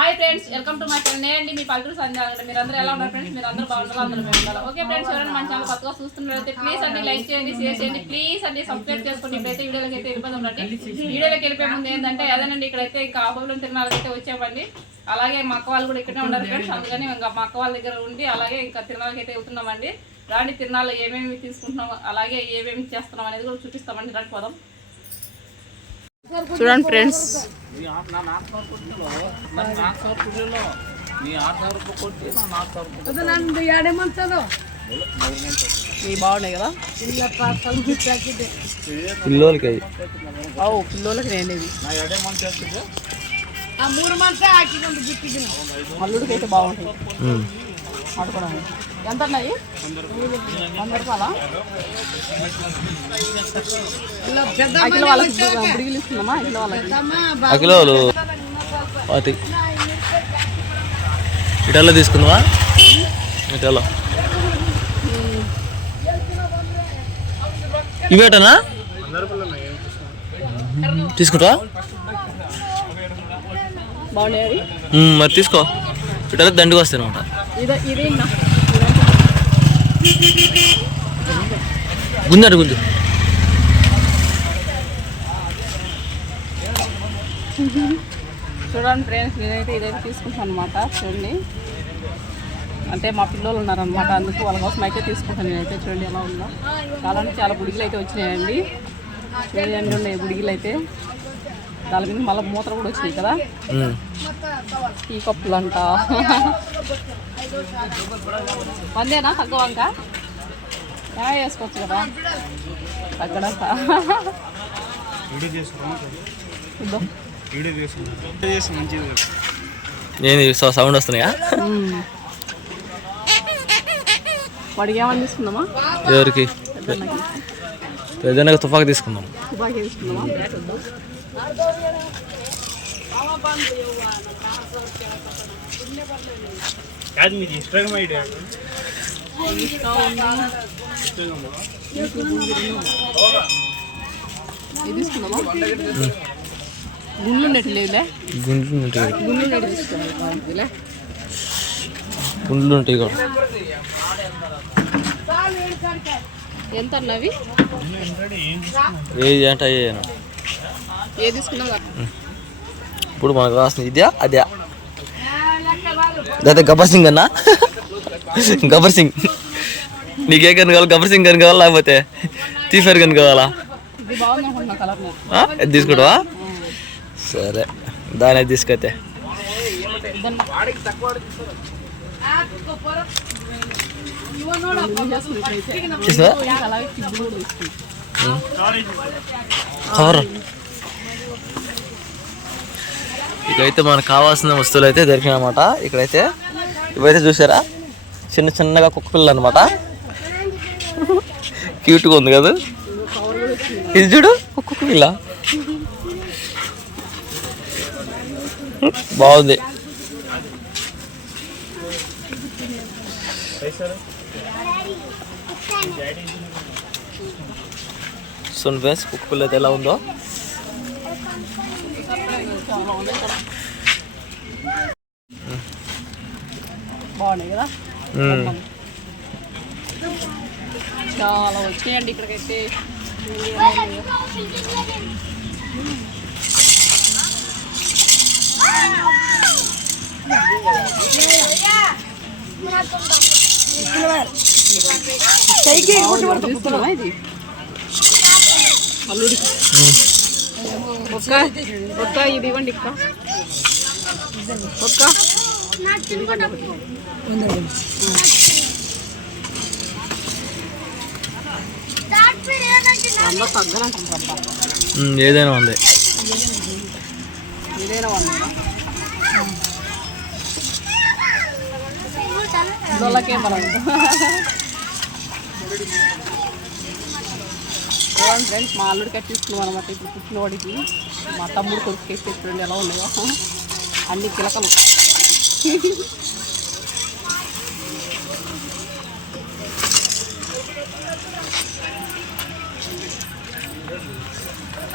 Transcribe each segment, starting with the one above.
Hi friends, welcome to my channel. నేనండి మీ పల్లెటూరు సంధ్య. మీరందరూ ఎలా ఉన్నారు ఫ్రెండ్స్? మీరందరూ బాగుండాలి, అందరూ బాగుండాలి. ఓకే ఫ్రెండ్స్, ఎవరైనా మన ఛానల్ కొత్తగా చూస్తున్నట్లయితే ప్లీజ్ అండి లైక్ చేయండి, షేర్ చేయండి, ప్లీజ్ అండి సబ్స్క్రైబ్ చేసుకోండి. ఇప్పుడైతే వీడియోలోకి అయితే వెళ్ళిపోదాం రండి. వీడియోలోకి వెళ్ళిపోయే ముందు ఏంటంటే అదేనండి, ఇక్కడైతే ఇంకా ఆహోబిలం తిరునాళ్ళకైతే వచ్చామండి. అలాగే మా అక్క వాళ్ళు కూడా ఇక్కడే ఉన్నారు ఫ్రెండ్స్. అందుకని ఇంకా మా అక్క వాళ్ళ దగ్గర ఉండి అలాగే ఇంకా తిరునాళ్ళకి అయితే వెళ్తున్నామండి. రాండి, తిరునాళ్ళు ఏమేమి తీసుకుంటున్నాం అలాగే ఏమేమి చేస్తున్నాం అనేది కూడా చూపిస్తామండి. రండి పోదాం. చూడండి ఫ్రెండ్స్, బాగున్నాయి కదా పిల్లోలకి. పిల్లోలకి నేనేది అల్లుడికి అయితే బాగుంటుంది ఆడుకోవడానికి. ఎంత ఉన్నాయి? 100 రూపాయలా? అఖిల వాళ్ళకి బుడిగిలు ఇస్తున్నామా? అఖిల వాళ్ళకి అఖిలోలు ఇటల్లో తీసుకుందామా? ఇటల్లో ఇవేటనా తీసుకుంటా? బాగున్నాయి మరి తీసుకో. ఇటల్లో దండికి వస్తాయి అనమాట. గుంజాడు గుంజు. చూడండి ఫ్రెండ్స్, నేనైతే ఇదైతే తీసుకుంటాను అనమాట. చూడండి, అంటే మా పిల్లలు ఉన్నారనమాట, అందుకు వాళ్ళ కోసం అయితే తీసుకుంటాను నేనైతే. చూడండి ఎలా ఉందో, చాలా అంటే చాలా బుడిగిలు అయితే వచ్చినాయండి. చూడండి ఉన్నాయి బుడిగిలు అయితే. దాని మీద మళ్ళీ మూతలు కూడా వచ్చినాయి కదా, టీ కప్పులు అంట. వందేనా తగ్గవంక ఎలా వేసుకోవచ్చు కదా తగ్గడంత. నేను సౌండ్ వస్తున్నాయా? వాడికి ఏమని తీసుకుందామా? ఎవరికి? పెద్దనగా తుపాకి తీసుకుందాం. తుపాకీ తీసుకుందామా? ఇది తీసుకుందామా? గుండ్లు నెట్టి లేవులే. గుండ్లు ఉంటాయి కూడా. ఎంత అన్నవి? ఏది అంటే అయ్యాను. ఏ తీసుకున్నాం? ఇప్పుడు మనకు రాసిన ఇదే అదే. అదే గబ్బర్ సింగ్ అన్నా. గబ్బర్ సింగ్ నీకే కను కావాలి? గబ్బర్ సింగ్ కను కావాలా లేకపోతే తీఫర్ కను కావాలా? అది తీసుకుంటావా? సరే, దాని తీసుకొస్తే కవర్. ఇక్కడైతే మనకు కావాల్సిన వస్తువులు అయితే దొరికినాయి అన్నమాట. ఇక్కడైతే ఇవైతే చూసారా, చిన్న చిన్నగా కుక్క పిల్ల అనమాట. క్యూట్గా ఉంది కదా ఇది. చూడు కుక్క పిల్ల బాగుంది. సో ఫ్రెండ్స్, కుక్క పిల్ల అయితే ఎలా ఉందో. బాగున్నాయి కదా, చాలా వచ్చినాయండి ఇక్కడికైతే. ఇది అల్లుడికి ఒక్క ఇది ఇవ్వండి. ఒక్క ఏదైనా ఉంది. దొల్లకేం మనం ఫ్రెండ్స్, మా అల్లుడికి అయితే తీసుకున్నాం అనమాట. ఇప్పుడు పుట్టినవాడికి మా తమ్ముడు కొడుకు అయితే చూడండి ఎలా ఉన్నాయో అన్ని కిలకలు.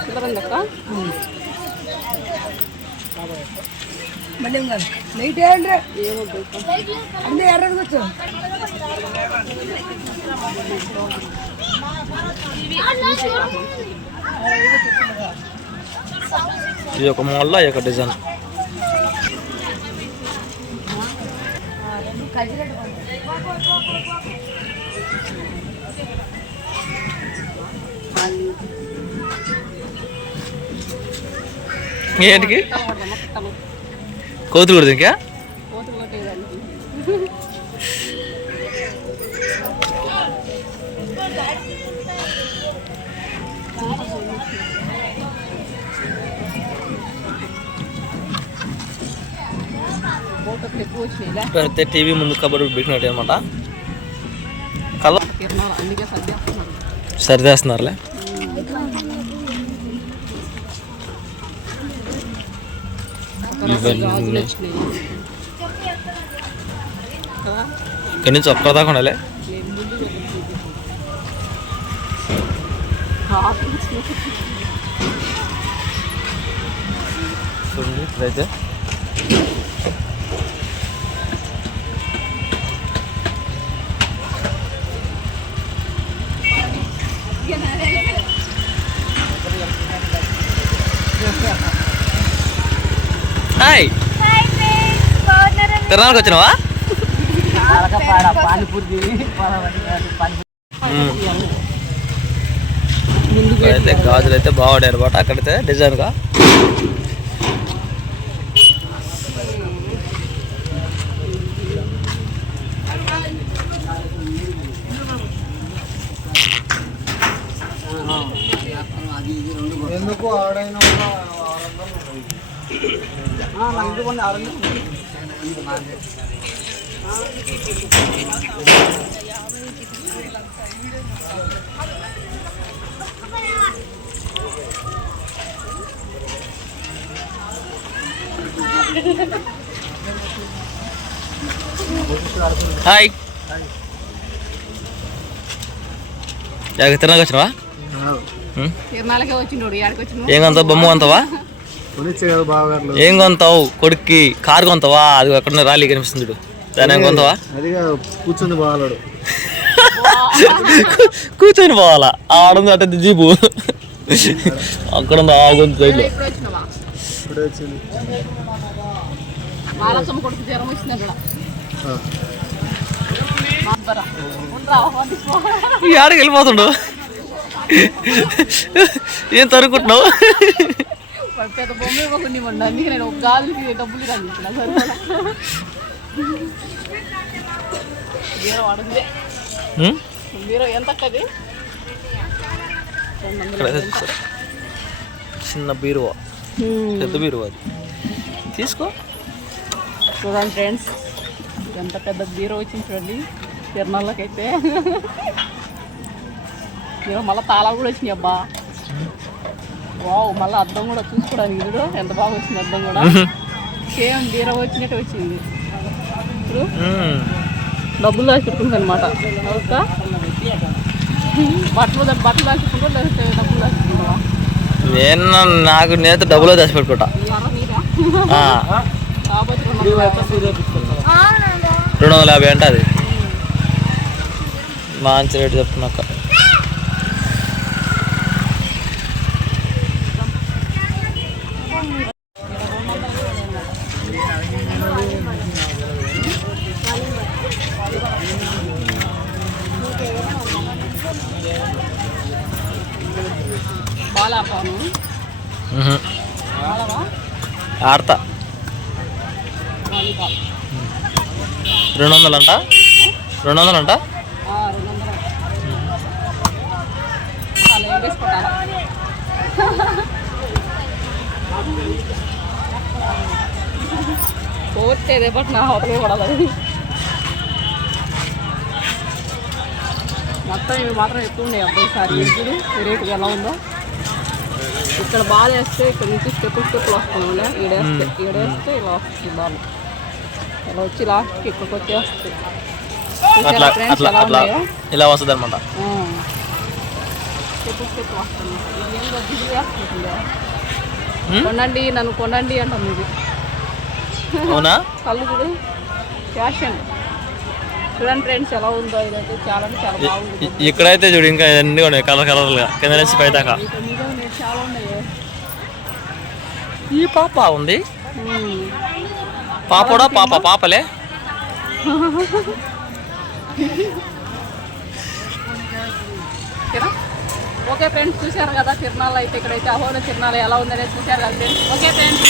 చిల్లరండి అక్క. మళ్ళీ నైట్ అన్నీ ఎర్రది వచ్చు ఇది ఒక మోడల్ ఈ యొక్క డిజైన్. ఏంటికి కోతులు కూడా ఇంకా పెడితే టీవీ ముందు కబడ్డీ పెట్టినట్టు అనమాట. కలర్ సరిదేస్తున్నారులే. ఇవన్నీ ఇక్కడి నుంచి ఒక్క దాకా ఉండాలి. చూడండి ఇప్పుడైతే హాయ్ తిరణాలకు వచ్చినావా? అయితే గాజులు అయితే బాగుంటాయి అనమాట. అక్కడైతే డిజైన్గా ఎందుకు ఆడైనా హాయ్ తిరణాలకు వచ్చినావా? ఏం కొంతావు? బొమ్మ కొంతావా? ఏం కొంతావు? కొడుక్కి కారు కొంతావా? అది అక్కడ ర్యాలీ కనిపిస్తుంది చూడు, దాని ఏం కొంతావా? కూర్చొని బాగాడు కూర్చొని పోవాలా? ఆడుంది అటు జీపు అక్కడ ఉంది ఆ గొంతు సైడ్లో. ఆడికి వెళ్ళిపోతుండు. ఏం తరుకుంటున్నావు? పెద్ద బొమ్మ ఇవ్వకుండా ఇవ్వండి, అందుకే నేను ఒక గాలికి డబ్బులు కానీ బీరో అడుగుదే. బీరో ఎంత అక్కది? చిన్న బీరువా, పెద్ద బీరువా, అది తీసుకో. చూడండి ఫ్రెండ్స్, ఎంత పెద్ద బీరో వచ్చింది చూడండి తిరణాలకైతే. బీరో మళ్ళీ తాళాలు కూడా వచ్చినాయి. అబ్బా వావ్, మళ్ళీ అద్దం కూడా చూసుకోవడానికి చూడు ఎంత బాగా వచ్చింది. అద్దం కూడా సేమ్ బీరో వచ్చినట్టు వచ్చింది. ఇప్పుడు డబ్బులు దాచి పెట్టుకుంటుంది అనమాట. బట్టలు దాచుకుంటా లేకపోతే డబ్బులు దాచుకుంటావా? నేను నాకు నేత డబ్బులో దాచి పెట్టుకుంటా. 250 అంటే అది మంచి రేటు చెప్తున్నాక. ఆడతా 200 అంట. 200 అంట. పోతే బట్ నా హోటల్ పడాలి. మొత్తం ఇవి మాత్రం ఎక్కువ ఉన్నాయి. అబ్బాయి సారి ఇప్పుడు రేటు ఎలా ఉందో. ఇక్కడ బాల్ వేస్తే ఇక్కడ నుంచి స్టెప్పులు వస్తున్నాయి. ఈడేస్తే ఇలా వస్తుంది బాల్. ఇలా వచ్చి లాస్ట్కి ఇక్కడికి వచ్చేస్తుంది. ఇలా వస్తుంది అనమాట. స్టెప్ వస్తుంది. కొనండి నన్ను కొనండి అంటుంది. ఇది అవునా? కళ్ళు చూడు ఫ్యాషన్. చూడండి ఫ్రెండ్స్ ఎలా ఉందో, ఇదైతే చాలా అంటే చాలా బాగుంది. ఇక్కడైతే చూడు ఇంకా అన్నీ ఉన్నాయి కలర్ కలర్గా కింద నుంచి పై దాకా. చాలా ఉన్నాయి. ఈ పాప ఉంది, పాపడా పాపలే. ఓకే ఫ్రెండ్స్, చూశారు కదా తిరునాళ్ళు అయితే. ఇక్కడైతే అహోలో తిరునాళ్ళు ఎలా ఉందనేది చూశారు కదా ఫ్రెండ్స్. ఓకే ఫ్రెండ్స్,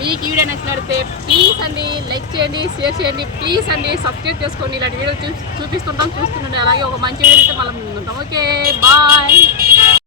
మీకు ఈ వీడియో నచ్చినట్లయితే ప్లీజ్ అండి లైక్ చేయండి, షేర్ చేయండి, ప్లీజ్ అండి సబ్స్క్రైబ్ చేసుకోండి. ఇలాంటి వీడియో చూపిస్తుంటాం, చూస్తుండండి. అలాగే ఒక మంచి వీడియో అయితే మళ్ళీ ముందుంటాం. Okay bye.